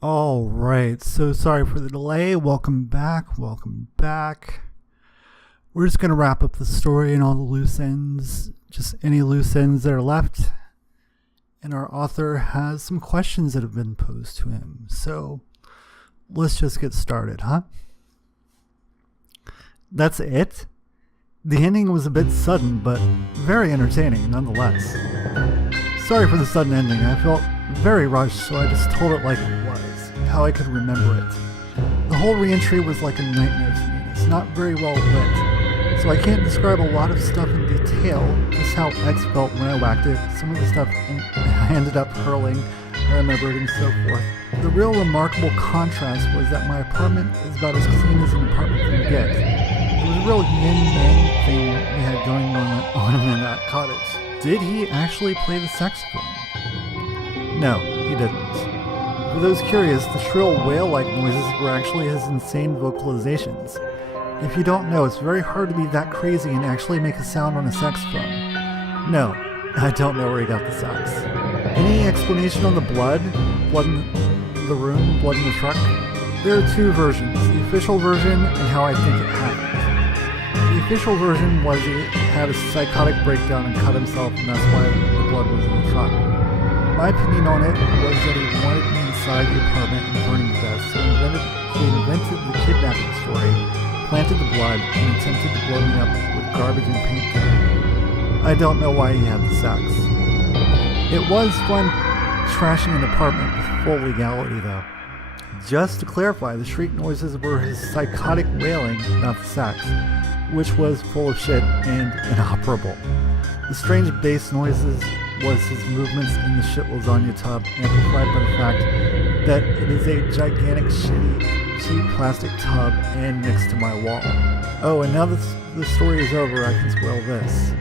All right, so sorry for the delay. Welcome back. Welcome back. We're just going to wrap up the story and all the loose ends, just any loose ends that are left. And our author has some questions that have been posed to him. So let's just get started, huh? That's it? The ending was a bit sudden, but very entertaining nonetheless. Sorry for the sudden ending. I felt very rushed, so I just told it like it was, how I could remember it. The whole reentry was like a nightmare to me. It's not very well lit, so I can't describe a lot of stuff in detail, just how X felt when I whacked it, some of the stuff I ended up hurling, I remembered, and so forth. The real remarkable contrast was that my apartment is about as clean as an apartment can get. It was a real yin-yang thing we had going on in that cottage. Did he actually play the saxophone? No, he didn't. For those curious, the shrill whale-like noises were actually his insane vocalizations. If you don't know, it's very hard to be that crazy and actually make a sound on a saxophone. No, I don't know where he got the sax. Any explanation on the blood? Blood in the room? Blood in the truck? There are two versions, the official version and how I think it happened. The official version was he had a psychotic breakdown and cut himself, and that's why the blood was in the truck. My opinion on it was that he wanted me inside the apartment and burning to death, so he invented the kidnapping story, planted the blood, and attempted to blow me up with garbage and paint thinner. I don't know why he had the sax. It was fun trashing an apartment with full legality, though. Just to clarify, the shriek noises were his psychotic wailing, not the sax, which was full of shit and inoperable. The strange bass noises was his movements in the shit lasagna tub, amplified by the fact that it is a gigantic, shitty, cheap plastic tub and next to my wall. Oh, and now that the story is over, I can spoil this.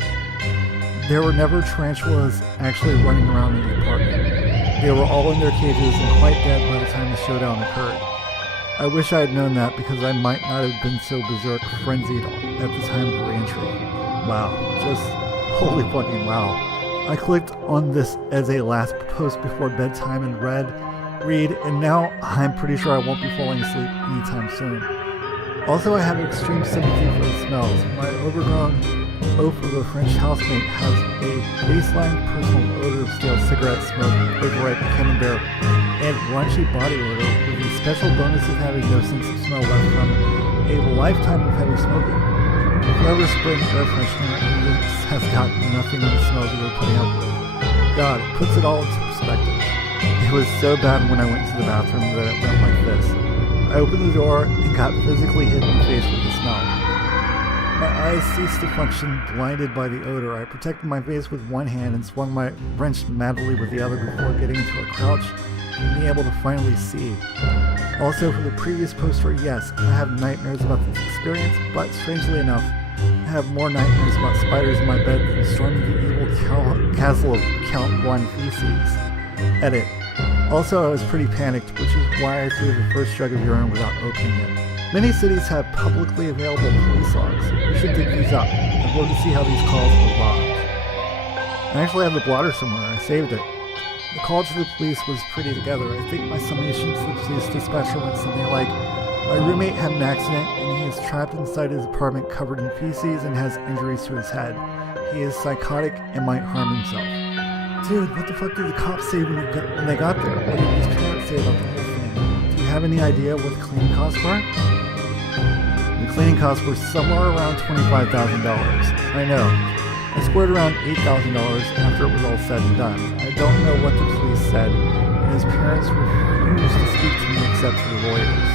There were never tarantulas actually running around in the apartment. They were all in their cages and quite dead by the time the showdown occurred. I wish I had known that, because I might not have been so berserk frenzied at the time of reentry. Wow, just holy fucking wow. I clicked on this as a last post before bedtime and read, and now I'm pretty sure I won't be falling asleep anytime soon. Also, I have extreme sympathy for the smells. My overgrown oaf of a French housemate has a baseline personal odor of stale cigarette smoke, overripe camembert, and raunchy body odor, with the special bonus of having no sense of smell left from a lifetime of heavy smoking. Forever spraying air freshener has got nothing on the smells we were putting up with. God, it puts it all into perspective. It was so bad when I went to the bathroom that it went like this. I opened the door and got physically hit in the face with the smell. My eyes ceased to function, blinded by the odor. I protected my face with one hand and swung my wrench madly with the other before getting into a crouch and being able to finally see. Also, for the previous poster, yes, I have nightmares about this experience, but strangely enough, I have more nightmares about spiders in my bed than storming the evil castle of Count One feces. Edit. Also, I was pretty panicked, which is why I threw the first jug of urine without opening it. Many cities have publicly available police logs. You should dig these up. I'd love to see how these calls were logged. I actually have the blotter somewhere. I saved it. The call to the police was pretty together. I think my summation to the police dispatcher went something like, my roommate had an accident and he is trapped inside his apartment covered in feces and has injuries to his head. He is psychotic and might harm himself. Dude, what the fuck did the cops say when they got there? What did his parents say about the whole thing? Do you have any idea what the cleaning costs were? The cleaning costs were somewhere around $25,000. I know. I squared around $8,000 after it was all said and done. I don't know what the police said, and his parents refused to speak to me except through lawyers.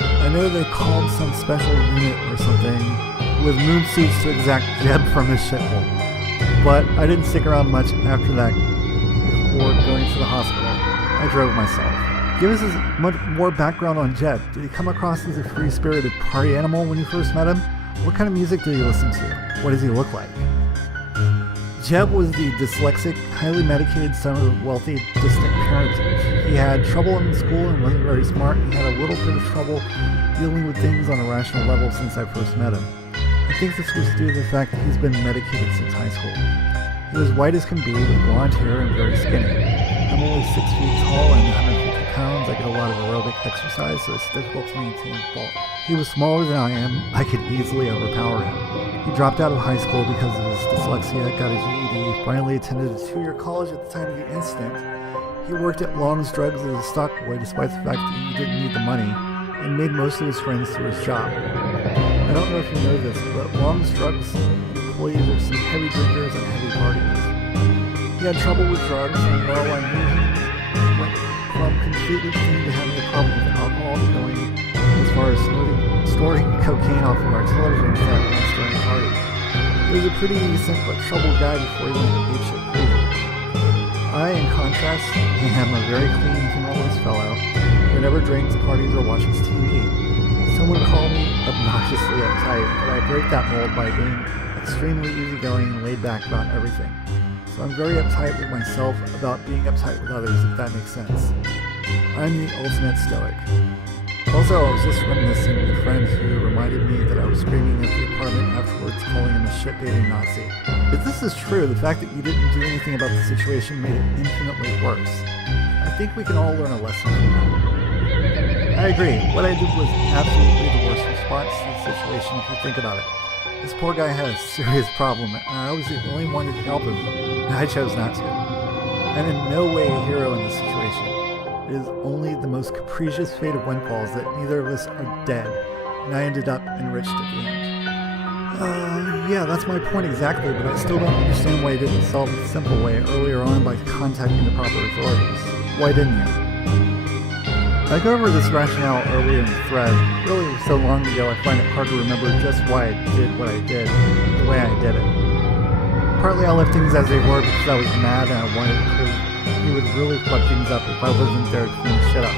I know they called some special unit or something with moon suits to exact Jeb from his shithole. But I didn't stick around much after that before going to the hospital. I drove myself. Give us much more background on Jeb. Did he come across as a free-spirited party animal when you first met him? What kind of music did he listen to? What does he look like? Jeb was the dyslexic, highly medicated son of a wealthy, distant parentage. He had trouble in school and wasn't very smart. He had a little bit of trouble dealing with things on a rational level since I first met him. I think this was due to the fact that he's been medicated since high school. He was white as can be, with blonde hair and very skinny. I'm only 6 feet tall and 150 pounds, I get a lot of aerobic exercise, so it's difficult to maintain bulk. He was smaller than I am. I could easily overpower him. He dropped out of high school because of his dyslexia, got his GED, finally attended a 2-year college at the time of the incident. He worked at Long's Drugs as a stock boy despite the fact that he didn't need the money, and made most of his friends through his job. I don't know if you know this, but Long's Drugs employees are some heavy drinkers and heavy partiers. He had trouble with drugs, and while I knew him, went from completely clean to having a problem with alcohol to going as far as snorting cocaine off of our television set once during a party. He was a pretty decent but troubled guy before he went apeshit crazy. I, in contrast, am a very clean, humorless fellow who never drinks, parties, or watches TV. Some would call me obnoxiously uptight, but I break that mold by being extremely easygoing and laid back about everything. So I'm very uptight with myself about being uptight with others, if that makes sense. I'm the ultimate stoic. Also, I was just reminiscing with a friend who reminded me that I was screaming at the apartment afterwards, calling him a shit-baby Nazi. If this is true, the fact that you didn't do anything about the situation made it infinitely worse. I think we can all learn a lesson from that. I agree. What I did was absolutely the worst response to the situation if you think about it. This poor guy had a serious problem, and I was the only one who could help him, and I chose not to. I'm in no way a hero in this situation. It is only the most capricious fate of windfalls that neither of us are dead, and I ended up enriched at the end. Yeah, that's my point exactly, but I still don't understand why you didn't solve it the simple way earlier on by contacting the proper authorities. Why didn't you? I go over this rationale earlier in the thread. Really, it was so long ago I find it hard to remember just why I did what I did, the way I did it. Partly I left things as they were because I was mad and I wanted to prove he would really fuck things up if I wasn't there to clean shit up.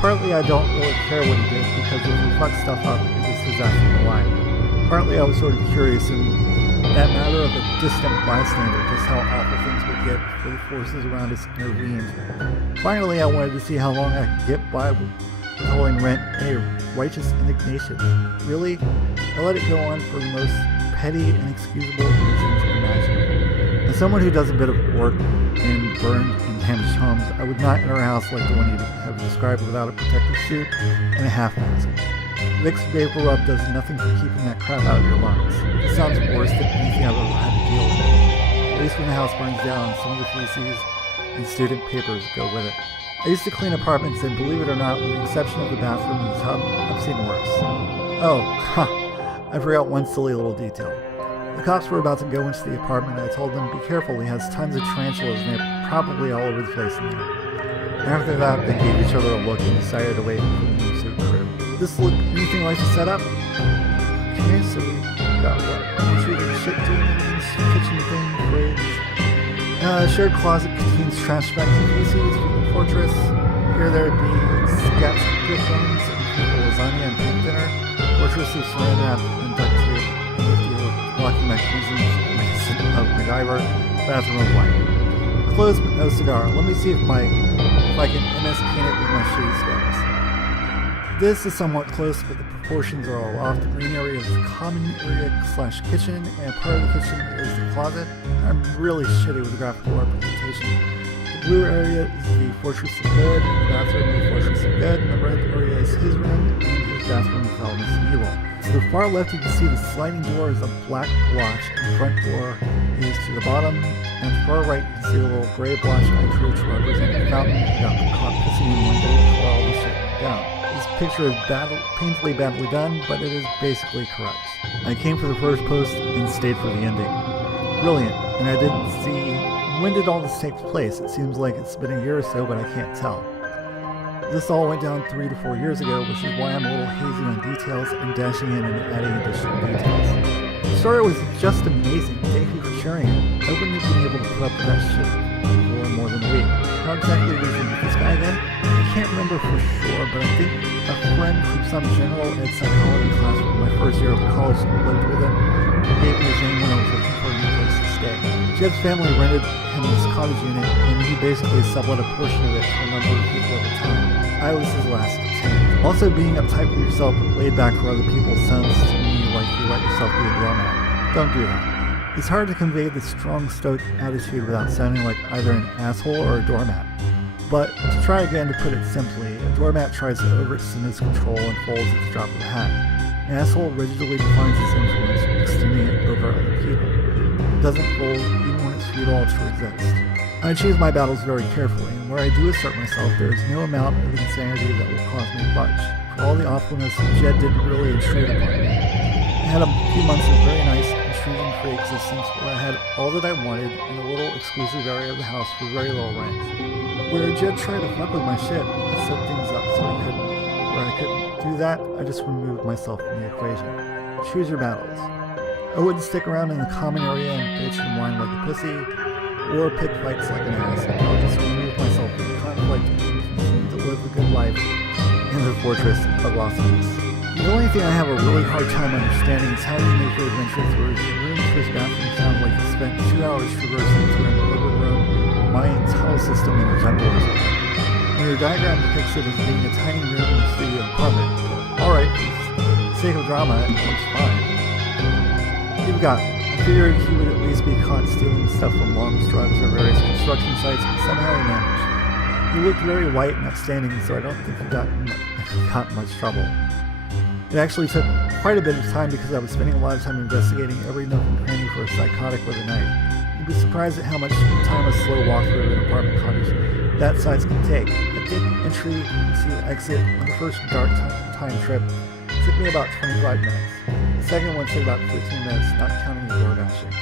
Partly I don't really care what he did because if he fucked stuff up, it was his action to lie. Partly I was sort of curious in that matter of a distant bystander just how awful things would get before the forces around us intervened. Finally I wanted to see how long I could get by withholding rent in a righteous indignation. Really, I let it go on for the most petty and inexcusable reasons imaginable. As someone who does a bit of work in burned and damaged homes, I would not enter a house like the one you have described without a protective suit and a half mask. Vicks Vapor Rub does nothing for keeping that crap out of your lungs. It sounds worse than anything I've ever had to deal with. At least when the house burns down, some of the feces and student papers go with it. I used to clean apartments, and believe it or not, with the exception of the bathroom and the tub, I've seen worse. Oh, I forgot one silly little detail. The cops were about to go into the apartment, and I told them, be careful, he has tons of tarantulas, and they're probably all over the place in there. After that, they gave each other a look and decided to wait for the new suit crew. This looked anything like the setup? Okay, so we got what? Treating shit demons, kitchen thing, fridge. Shared closet contains trash bags and feces, fortress. Here there'd be sketch gift bones and lasagna and paint dinner. Fortress is surrounded and duct tape, and if you blocking mechanisms of MacGyver, bathroom of light. Clothes but no cigar. Let me see if I can MS paint it with my shitty skills. This is somewhat close, but the proportions are all off. The green area is the common area / kitchen, and part of the kitchen is the closet. I'm really shitty with graphical representation. The blue area is the Fortress of Good, and the bathroom is the Fortress of Good, and the red area is his room, and his bathroom is Elements of Evil. To the far left you can see the sliding door is a black blotch, and the front door is to the bottom, and to the far right you can see the little gray blotch I drew to represent a fountain that got caught pissing in one day before all this shit went down. This picture is painfully badly done, but it is basically correct. I came for the first post and stayed for the ending. Brilliant, and I didn't see... When did all this take place? It seems like it's been a year or so, but I can't tell. This all went down 3 to 4 years ago, which is why I'm a little hazy on details and dashing in and adding additional details. The story was just amazing. Thank you for sharing it. I wouldn't have been able to put up with that shit for more than a week. How exactly did you meet this guy again? I can't remember for sure, but I think a friend from some general ed psychology class from my first year of college lived with him and gave me his name when I was looking for a new place to stay. Jed's family rented him this cottage unit, and he basically sublet a portion of it to a number of people at a time. I was his last tenant. Also, being uptight with yourself but laid back for other people sounds to me like you let yourself be a doormat. Don't do that. It's hard to convey the strong stoic attitude without sounding like either an asshole or a doormat. But to try again, to put it simply, a doormat tries to overextend his control and folds at the drop of a hat. An asshole rigidly defines his influence, extending it over other people. It doesn't fold even when it's futile to exist. I choose my battles very carefully, and where I do assert myself, there is no amount of insanity that will cause me to budge. For all the awfulness, Jed didn't really intrude upon me. I had a few months of very nice, intrusion-free existence where I had all that I wanted in a little exclusive area of the house for very low rent. Where Jed tried to fuck with my shit, I set things up so I couldn't. Where I couldn't do that, I just removed myself from the equation. Choose your battles. I wouldn't stick around in the common area and bitch and whine like a pussy, or pick fights like an ass. I would just remove myself from the conflict and continue to live a good life in the fortress of awesomeness. The only thing I have a really hard time understanding is how you make your adventure through his room to his bathroom sound like you spent 2 hours traversing through an overgrown Mayan tunnel system in a jungle or something. When your diagram depicts it as being a tiny room in a studio apartment, alright, for the sake of drama, it looks fine. You've got me. I figured he would at least be caught stealing stuff from Long's drugs or various construction sites, but somehow he managed. He looked very white and upstanding, so I don't think he got much trouble. It actually took quite a bit of time because I was spending a lot of time investigating every nook and cranny for a psychotic with a knife. You'd be surprised at how much time a slow walk through an apartment cottage that size can take. I think entry to exit on the first dark time trip took me about 25 minutes. The second one took about 15 minutes, not counting the door dashing.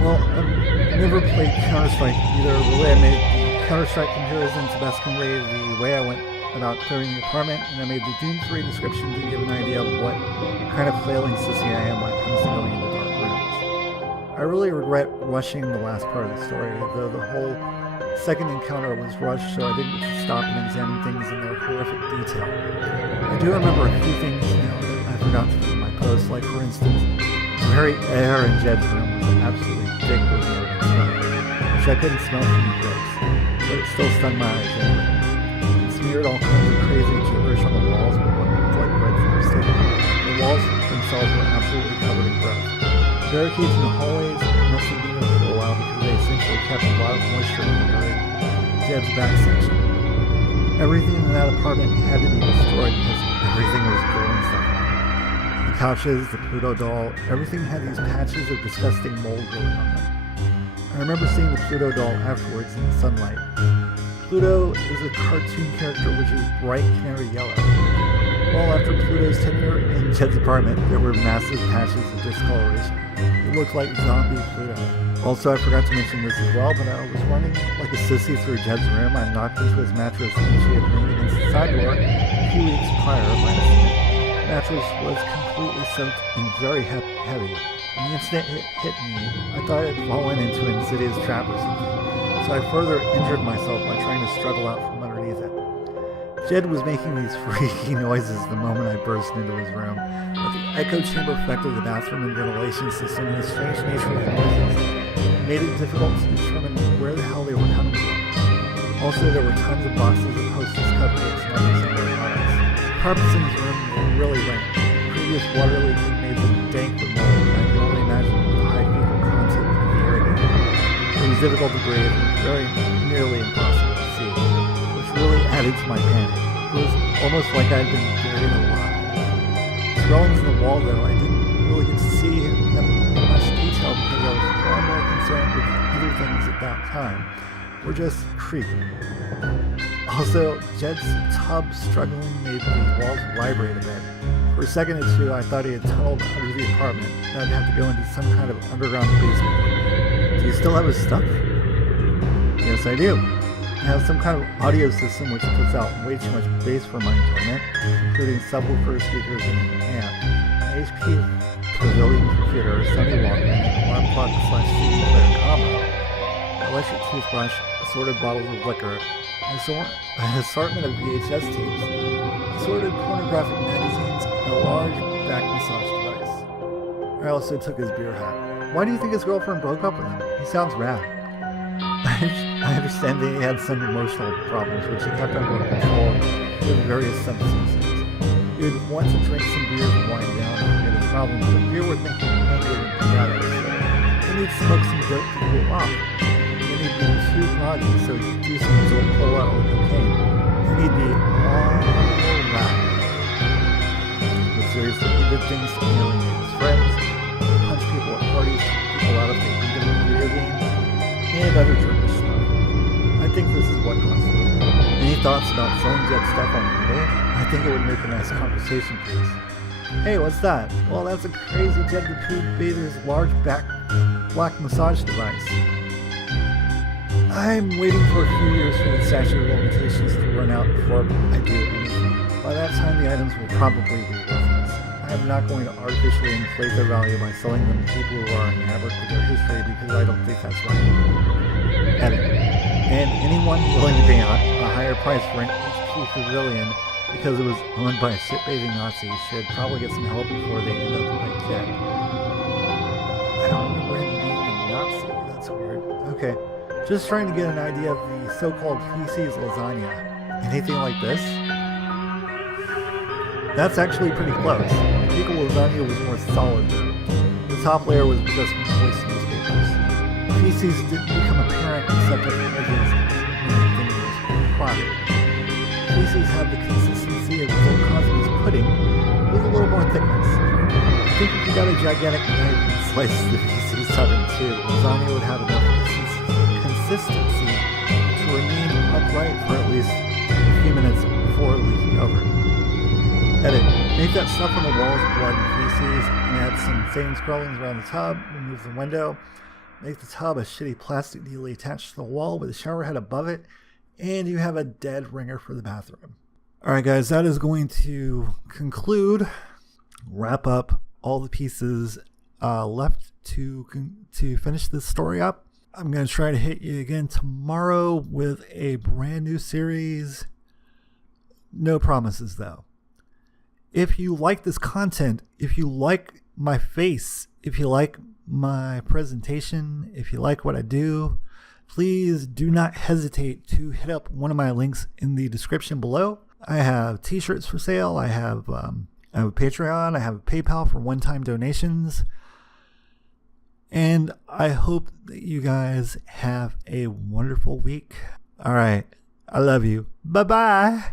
Well, I've never played Counter-Strike either. Really, I made the Counter-Strike comparison to best convey the way I went about clearing the apartment, and I made the Doom 3 description to give an idea of what kind of flailing sissy I am when it comes to going into dark rooms. I really regret rushing the last part of the story, though the whole second encounter was rushed, so I didn't get to stop and examine things in their horrific detail. I do remember a few things now that I forgot to put in my post, like for instance, the very air in Jed's room was absolutely thick with American smoke, which I couldn't smell from the bricks, but it still stung my eyes anyway. Smeared all kinds of crazy gibberish on the walls with what looked like red lipstick. The walls themselves were absolutely covered in growth. Barricades in the hallways must have been there for a while because they essentially kept a lot of moisture in the area of Jed's back section. Everything in that apartment had to be destroyed because everything was growing stuff on it. The couches, the Pluto doll, everything had these patches of disgusting mold growing on them. I remember seeing the Pluto doll afterwards in the sunlight. Pluto is a cartoon character which is bright canary yellow. Well, after Pluto's tenure in Jed's apartment, there were massive patches of discoloration. It looked like zombie Pluto. Also, I forgot to mention this as well, but I was running like a sissy through Jed's room. I knocked into his mattress and she had leaned against the side door a few weeks prior. My mattress was completely soaked and very heavy. And the instant it hit me, I thought I had fallen into an insidious trap or something. So I further injured myself by trying to struggle out from underneath it. Jed was making these freaky noises the moment I burst into his room, but the echo chamber effect of the bathroom and ventilation system and the strange nature of the noises made it difficult to determine where the hell they were coming from. Also, there were tons of boxes of Hostess cupcakes and other similar products. Carpets in his room were really rank. Previous water leaks had made them dank with mold, and I can only imagine the high fecal content of the irrigator. It was difficult to breathe, very nearly impossible to see, which really added to my panic. It was almost like I had been buried alive. Swellings in the wall, though, I didn't really get to see them in much detail because I was far more concerned with other things at that time, were just creepy. Also, Jed's tub struggling made the walls vibrate a bit. For a second or two, I thought he had tunneled under the apartment, and I'd have to go into some kind of underground basement. Do you still have his stuff? Yes, I do. I have some kind of audio system which puts out way too much bass for my enjoyment, including subwoofer speakers and an amp, an HP Pavilion computer, a Sony Walkman, an alarm clock / CD player combo, an electric toothbrush, assorted bottles of liquor, an assortment of VHS tapes, assorted pornographic magazines, and a large back massage device. I also took his beer hat. Why do you think his girlfriend broke up with him? He sounds rad. I understand that he had some emotional problems, which he kept under control with various substances. He would want to drink some beer to wind down and forget his problems, but beer would make him angry and dramatic, so then he'd smoke some dope to cool off. Then he'd be too groggy, so he'd do some dope cola or cocaine seriously. He did things to alienate his friends, punch people at parties, kick people out if they beat him in a video game, and other Turkish stuff. I think this is what caused it. Any thoughts about selling Jet stuff on eBay? I think it would make a nice conversation piece. Hey, what's that? Well, that's a crazy Jet the Pooh Bather's large black massage device. I'm waiting for a few years for the statute of limitations to run out before I do anything. By that time, the items will probably be worthless. I am not going to artificially inflate their value by selling them to people who are enamored with their history because I don't think that's right. Edit. And anyone willing to pay a higher price for an HP pavilion because it was owned by a shit-bathing Nazi should probably get some help before they end up like Jet. I don't remember him being a Nazi. That's weird. Okay. Just trying to get an idea of the so-called feces lasagna. Anything like this? That's actually pretty close. The fecal lasagna was more solid though. The top layer was just moist newspapers. Feces didn't become apparent except at the edges when the thing was clotted. Feces had the consistency of Bill Cosby's pudding with a little more thickness. I think if you got a gigantic knife and sliced the feces out in two, the lasagna would have enough consistency to remain upright for at least a few minutes before leaking over. Edit. Make that stuff on the walls of blood and feces, and add some same scrollings around the tub, remove the window, make the tub a shitty plastic neatly attached to the wall with a shower head above it, and you have a dead ringer for the bathroom. Alright guys, that is going to wrap up all the pieces left to finish this story up. I'm going to try to hit you again tomorrow with a brand new series. No promises though. If you like this content, if you like my face, if you like my presentation, if you like what I do, please do not hesitate to hit up one of my links in the description below. I have t-shirts for sale. I have a Patreon. I have a PayPal for one-time donations. And I hope that you guys have a wonderful week. All right. I love you. Bye-bye.